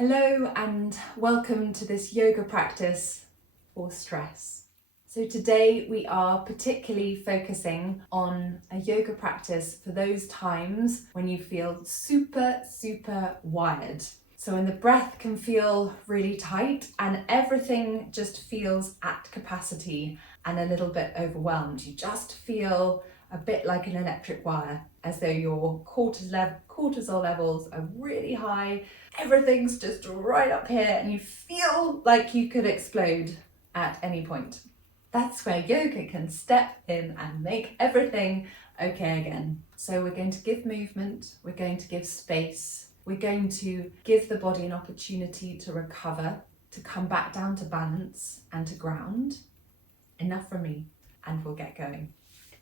Hello and welcome to this yoga practice for stress. So today we are particularly focusing on a yoga practice for those times when you feel super wired. So when the breath can feel really tight and everything just feels at capacity and a little bit overwhelmed. You just feel a bit like an electric wire, as though your cortisol levels are really high. Everything's just right up here and you feel like you could explode at any point. That's where yoga can step in and make everything okay again. So we're going to give movement, we're going to give space, we're going to give the body an opportunity to recover, to come back down to balance and to ground. Enough from me, and we'll get going.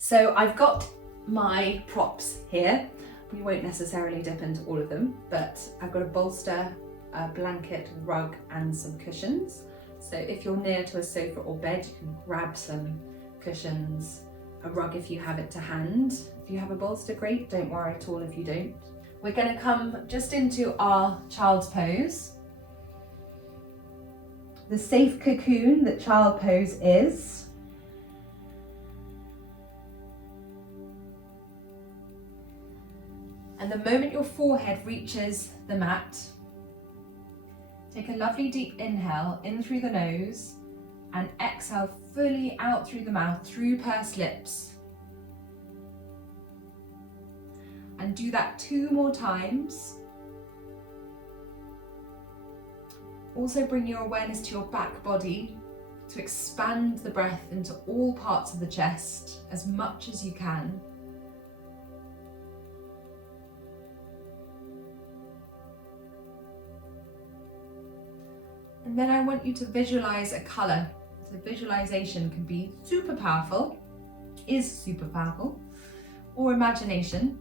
So I've got my props here. We won't necessarily dip into all of them, but I've got a bolster, a blanket, rug, and some cushions. So if you're near to a sofa or bed, you can grab some cushions, a rug if you have it to hand. If you have a bolster, great, don't worry at all if you don't. We're going to come just into our child's pose. The safe cocoon that child pose is. And the moment your forehead reaches the mat, take a lovely deep inhale in through the nose and exhale fully out through the mouth, through pursed lips. And do that 2 more times. Also bring your awareness to your back body to expand the breath into all parts of the chest as much as you can. And then I want you to visualize a color. So visualization can be super powerful, is super powerful, or imagination.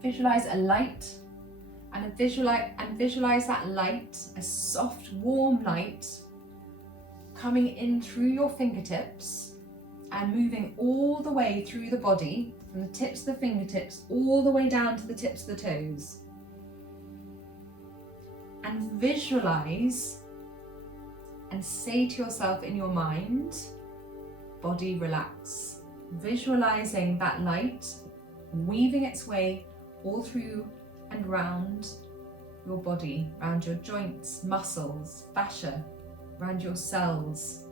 Visualize a light and visualize that light, a soft, warm light, coming in through your fingertips and moving all the way through the body, from the tips of the fingertips all the way down to the tips of the toes. And visualize and say to yourself in your mind, body relax. Visualizing that light weaving its way all through and round your body, around your joints, muscles, fascia, around your cells.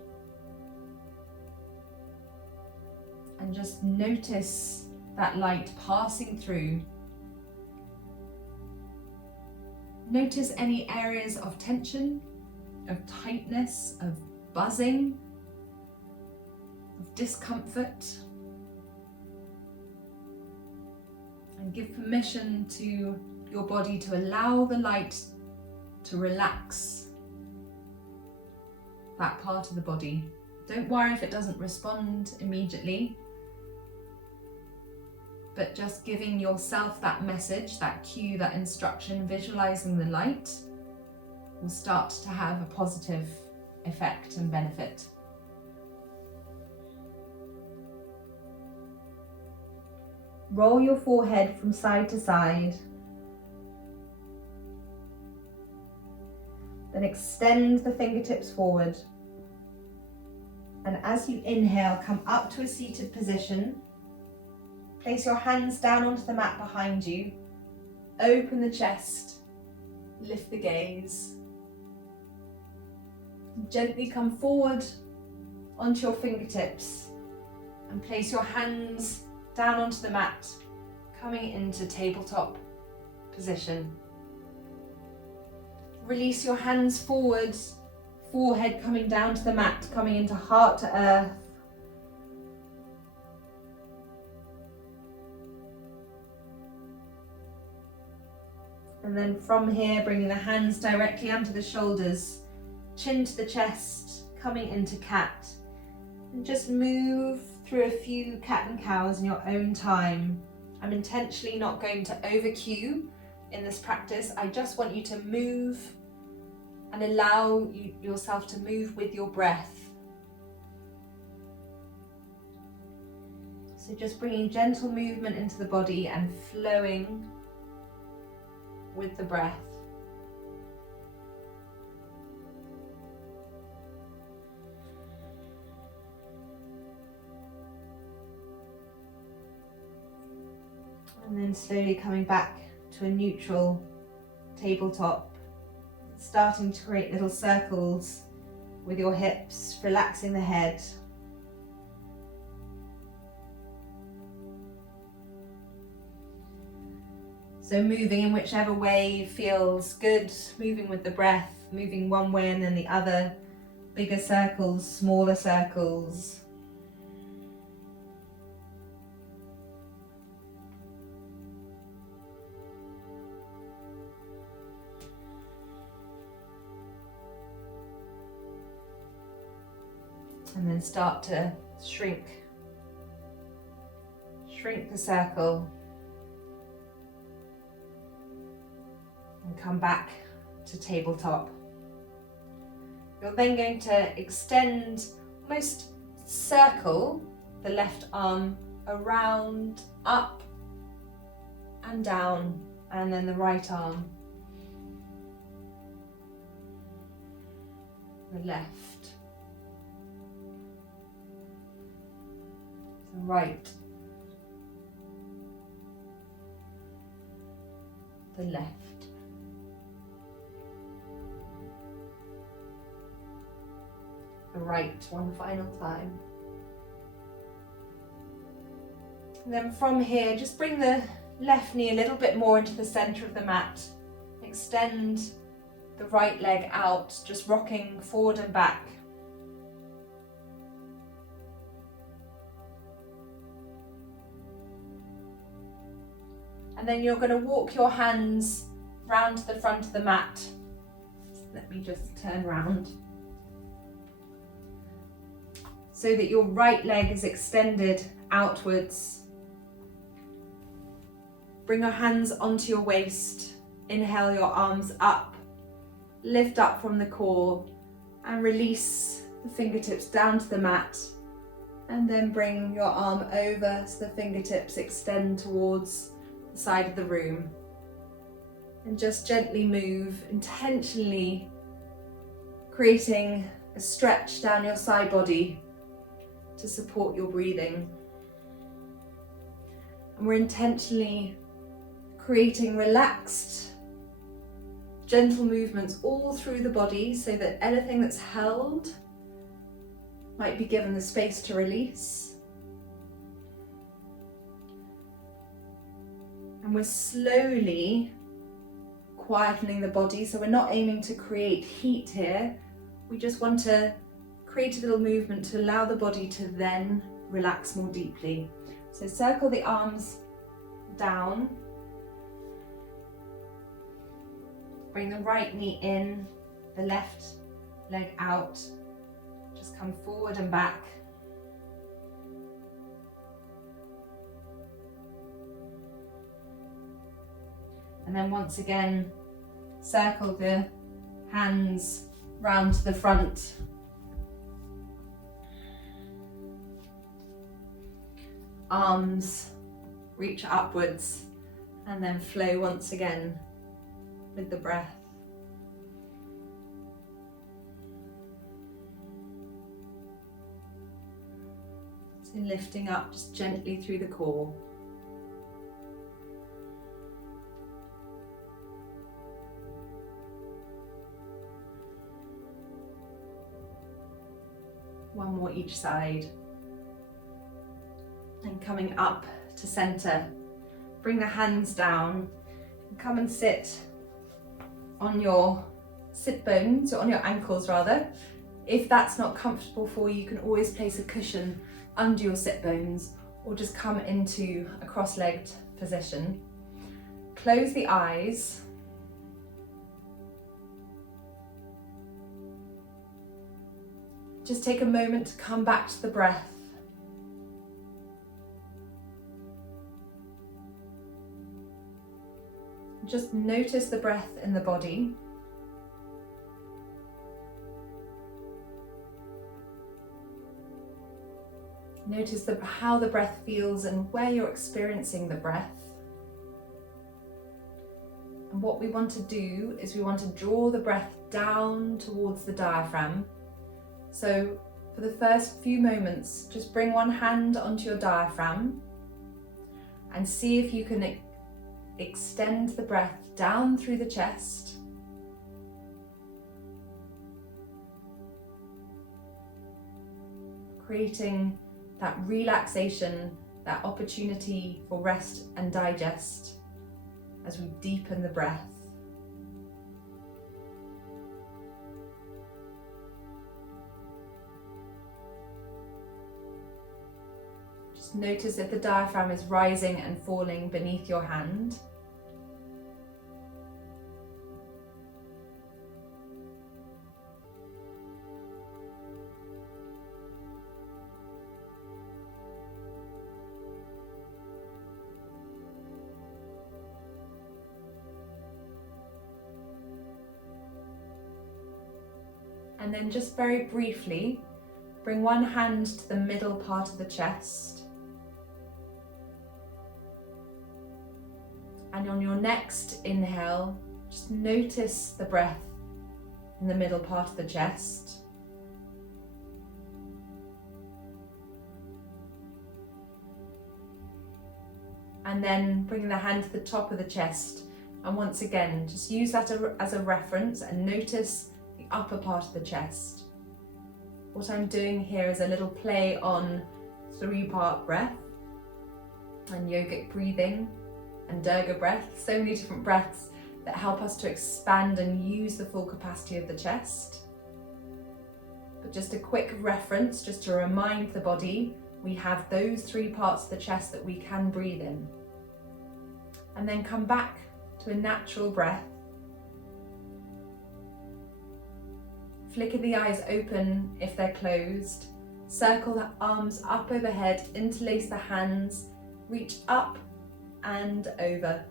And just notice that light passing through. Notice any areas of tension, of tightness, of buzzing, of discomfort. And give permission to your body to allow the light to relax that part of the body. Don't worry if it doesn't respond immediately, but just giving yourself that message, that cue, that instruction, visualizing the light will start to have a positive effect and benefit. Roll your forehead from side to side. Then extend the fingertips forward. And as you inhale, come up to a seated position. Place your hands down onto the mat behind you. Open the chest. Lift the gaze. Gently come forward onto your fingertips and place your hands down onto the mat, coming into tabletop position. Release your hands forward, forehead coming down to the mat, coming into heart to earth. And then from here, bringing the hands directly onto the shoulders, chin to the chest, coming into cat. And just move through a few cat and cows in your own time. I'm intentionally not going to over-cue in this practice. I just want you to move and allow yourself to move with your breath. So just bringing gentle movement into the body and flowing with the breath. then slowly coming back to a neutral tabletop, starting to create little circles with your hips, relaxing the head. So moving in whichever way feels good, moving with the breath, moving one way and then the other, bigger circles, smaller circles. And then start to shrink the circle and come back to tabletop. You're then going to extend, almost circle the left arm around, up and down, and then the right arm, the left, the right, the left. The right one final time. And then from here, just bring the left knee a little bit more into the center of the mat. Extend the right leg out, just rocking forward and back. And then you're going to walk your hands round to the front of the mat. Let me just turn round. So that your right leg is extended outwards. Bring your hands onto your waist. Inhale your arms up. Lift up from the core and release the fingertips down to the mat. And then bring your arm over so the fingertips extend towards the side of the room. And just gently move, intentionally creating a stretch down your side body to support your breathing. And we're intentionally creating relaxed, gentle movements all through the body so that anything that's held might be given the space to release. And we're slowly quietening the body, so we're not aiming to create heat here. We just want to create a little movement to allow the body to then relax more deeply. So circle the arms down. Bring the right knee in, the left leg out. Just come forward and back. And then once again, circle the hands round to the front. Arms reach upwards and then flow once again with the breath. So lifting up just gently through the core. One more each side. And coming up to center. Bring the hands down and come and sit on your sit bones, or on your ankles rather. If that's not comfortable for you, you can always place a cushion under your sit bones or just come into a cross-legged position. Close the eyes. Just take a moment to come back to the breath. Just notice the breath in the body. Notice how the breath feels and where you're experiencing the breath. And what we want to do is we want to draw the breath down towards the diaphragm. So for the first few moments, just bring one hand onto your diaphragm and see if you can extend the breath down through the chest. Creating that relaxation, that opportunity for rest and digest as we deepen the breath. Just notice if the diaphragm is rising and falling beneath your hand. And then just very briefly, bring one hand to the middle part of the chest. And on your next inhale, just notice the breath in the middle part of the chest. And then bring the hand to the top of the chest. And once again, just use that as a reference and notice the upper part of the chest. What I'm doing here is a little play on 3-part breath and yogic breathing and Durga breath, so many different breaths that help us to expand and use the full capacity of the chest. But just a quick reference, just to remind the body, we have those 3 parts of the chest that we can breathe in. And then come back to a natural breath. Flicker the eyes open if they're closed. Circle the arms up overhead, interlace the hands, reach up and over.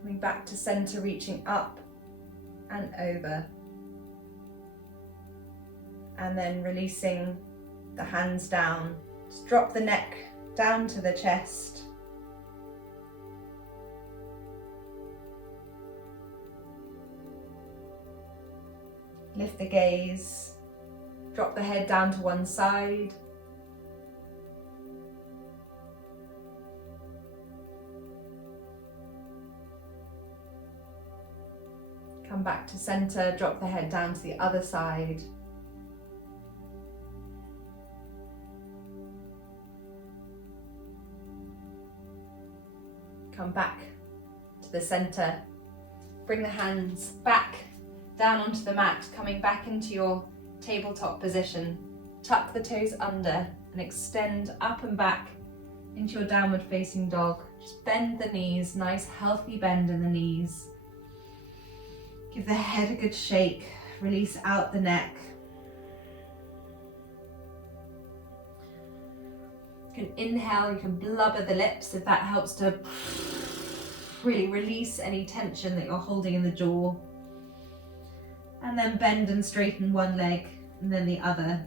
Coming back to center, reaching up and over. And then releasing the hands down. Just drop the neck down to the chest. Lift the gaze, drop the head down to one side. Come back to center, drop the head down to the other side. Come back to the center. Bring the hands back down onto the mat, coming back into your tabletop position. Tuck the toes under and extend up and back into your downward facing dog. Just bend the knees, nice healthy bend in the knees. Give the head a good shake, release out the neck. You can inhale, you can blubber the lips if that helps to really release any tension that you're holding in the jaw. And then bend and straighten one leg and then the other.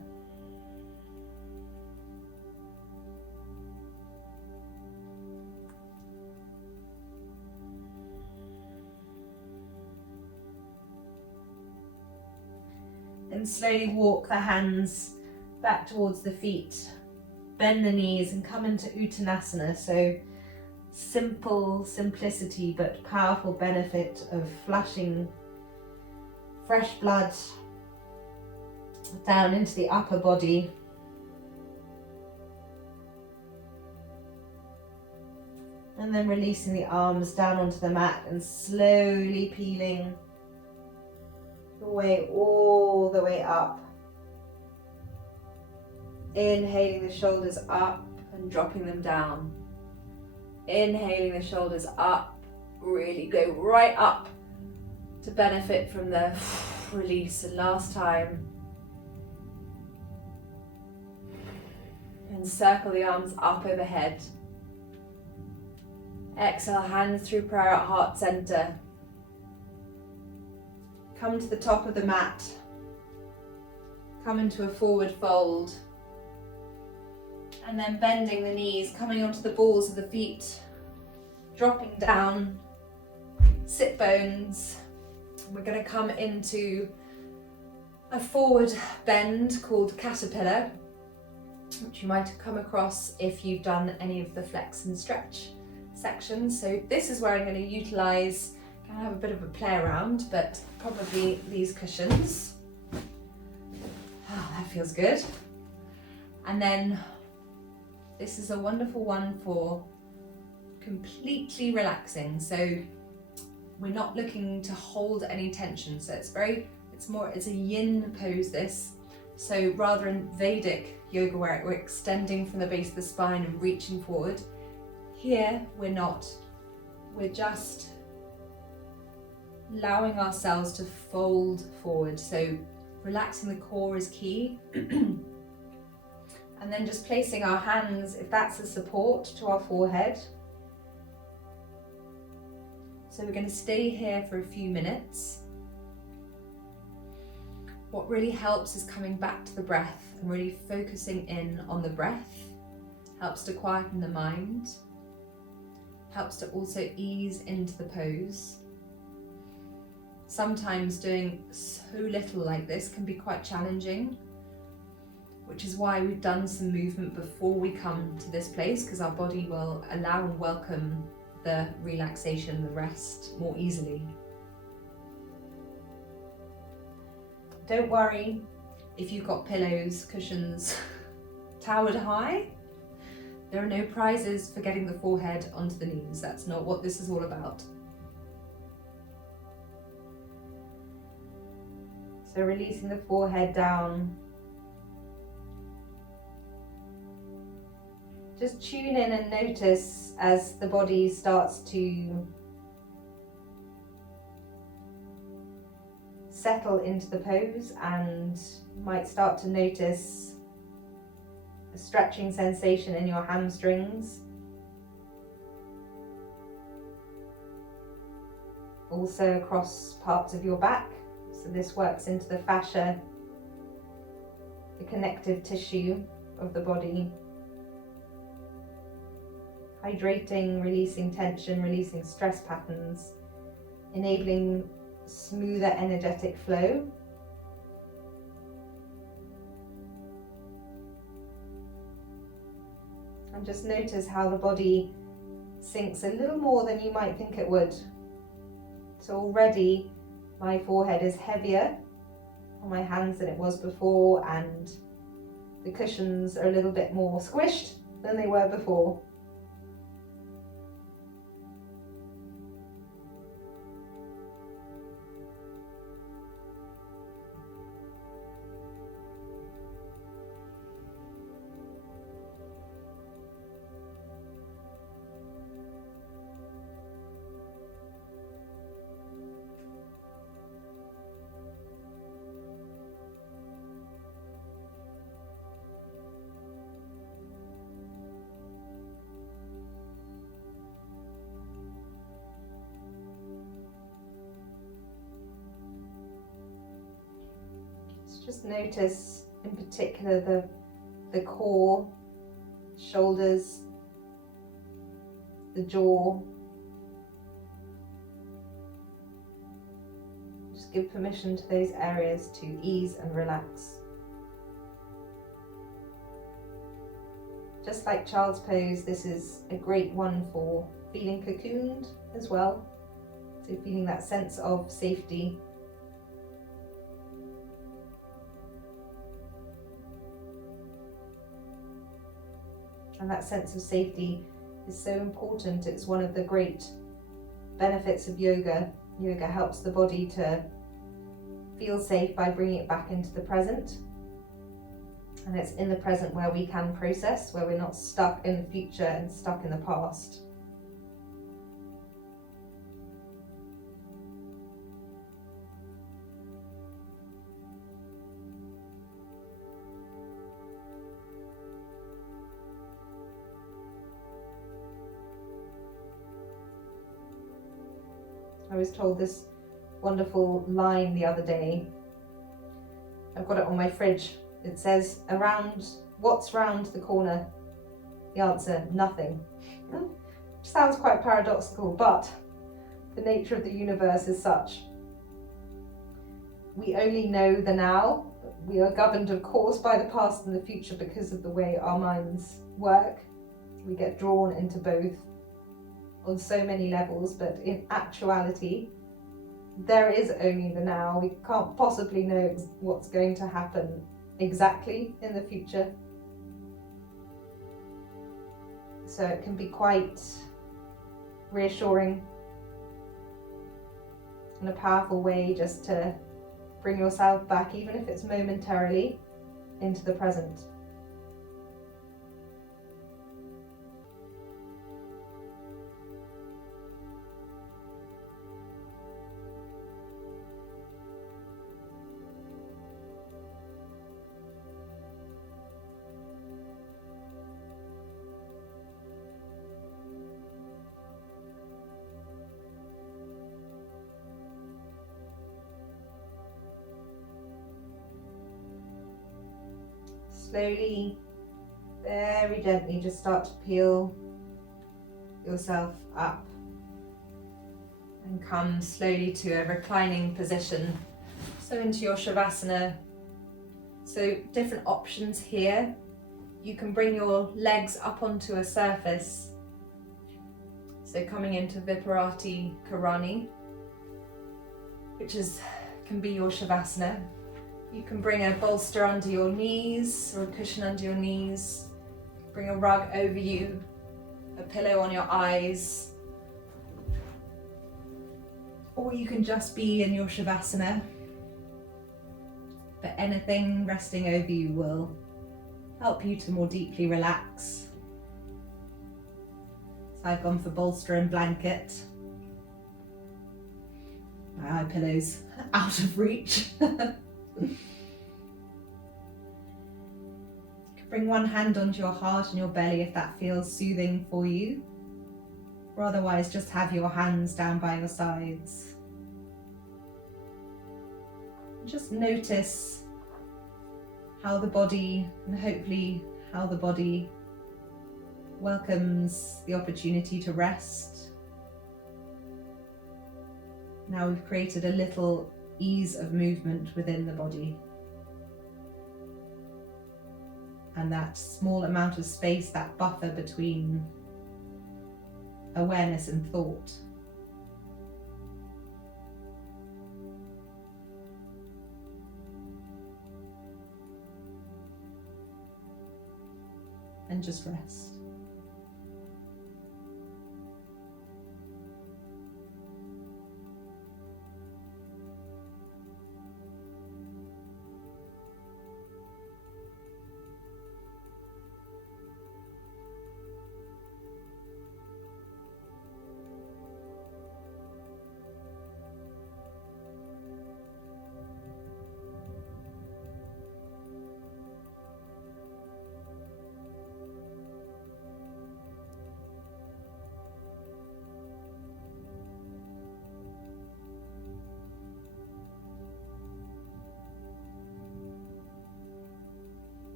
And slowly walk the hands back towards the feet. Bend the knees and come into Uttanasana. So simple simplicity but powerful benefit of flushing fresh blood down into the upper body. And then releasing the arms down onto the mat and slowly peeling the way all the way up. Inhaling the shoulders up and dropping them down. Inhaling the shoulders up, really go right up to benefit from the release. And last time. And circle the arms up overhead. Exhale, hands through prayer at heart center. Come to the top of the mat. Come into a forward fold. And then bending the knees, coming onto the balls of the feet. Dropping down. Sit bones. We're going to come into a forward bend called caterpillar. which you might have come across if you've done any of the flex and stretch sections. So this is where I'm going to utilise, kind of have a bit of a play around, but probably these cushions. Oh, that feels good. And then this is a wonderful one for completely relaxing. So we're not looking to hold any tension. So it's a yin pose, this. So rather than Vedic yoga where we're extending from the base of the spine and reaching forward, here we're not. We're just allowing ourselves to fold forward. So relaxing the core is key. And then just placing our hands, if that's a support, to our forehead. So we're going to stay here for a few minutes. What really helps is coming back to the breath and really focusing in on the breath. Helps to quieten the mind. Helps to also ease into the pose. Sometimes doing so little like this can be quite challenging, which is why we've done some movement before we come to this place, because our body will allow and welcome the relaxation, the rest more easily. Don't worry if you've got pillows, cushions towered high. There are no prizes for getting the forehead onto the knees. That's not what this is all about. So releasing the forehead down. Just tune in and notice as the body starts to settle into the pose, and you might start to notice a stretching sensation in your hamstrings. Also across parts of your back. So this works into the fascia, the connective tissue of the body. Hydrating, releasing tension, releasing stress patterns, enabling smoother energetic flow. And just notice how the body sinks a little more than you might think it would. So already my forehead is heavier on my hands than it was before, and the cushions are a little bit more squished than they were before. Just notice in particular the core, shoulders, the jaw. Just give permission to those areas to ease and relax. Just like child's pose, this is a great one for feeling cocooned as well. So feeling that sense of safety. And that sense of safety is so important. It's one of the great benefits of yoga. Yoga helps the body to feel safe by bringing it back into the present. And it's in the present where we can process, where we're not stuck in the future and stuck in the past. I was told this wonderful line the other day. I've got it on my fridge. It says, what's round the corner? The answer, nothing. Which sounds quite paradoxical, but the nature of the universe is such. We only know the now, We are governed, of course, by the past and the future because of the way our minds work. We get drawn into both on so many levels, but in actuality, there is only the now. We can't possibly know what's going to happen exactly in the future. So it can be quite reassuring in a powerful way just to bring yourself back, even if it's momentarily, into the present. Slowly, very gently, just start to peel yourself up and come slowly to a reclining position. So into your Shavasana. So different options here. You can bring your legs up onto a surface. So coming into Viparati Karani, which can be your Shavasana. You can bring a bolster under your knees or a cushion under your knees. Bring a rug over you, a pillow on your eyes. Or you can just be in your Shavasana. But anything resting over you will help you to more deeply relax. So I've gone for bolster and blanket. My eye pillow's out of reach. Bring one hand onto your heart and your belly if that feels soothing for you. Or otherwise just have your hands down by your sides. Just notice how the body, and hopefully how the body welcomes the opportunity to rest. Now we've created a little ease of movement within the body. And that small amount of space, that buffer between awareness and thought. And just rest.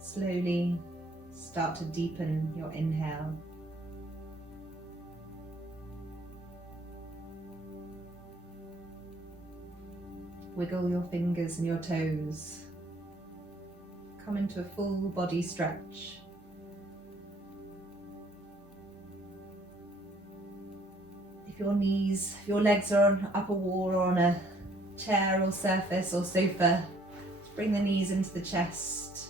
Slowly start to deepen your inhale. Wiggle your fingers and your toes. Come into a full body stretch. If your legs are up a wall or on a chair or surface or sofa, bring the knees into the chest.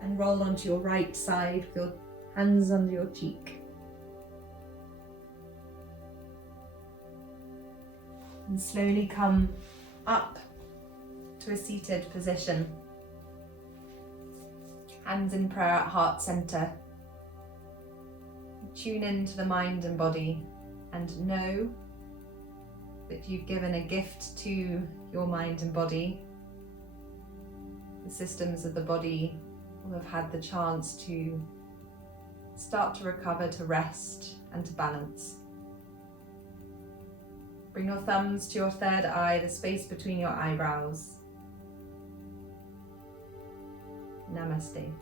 And roll onto your right side with your hands under your cheek. And slowly come up to a seated position. Hands in prayer at heart center. tune into the mind and body and know that you've given a gift to your mind and body. The systems of the body will have had the chance to start to recover, to rest and to balance. Bring your thumbs to your third eye, the space between your eyebrows. Namaste.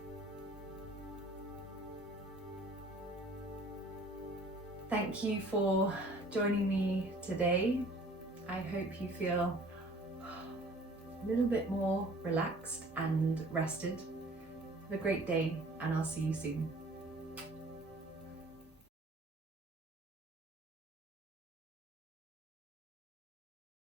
Thank you for joining me today. I hope you feel a little bit more relaxed and rested. Have a great day, and I'll see you soon.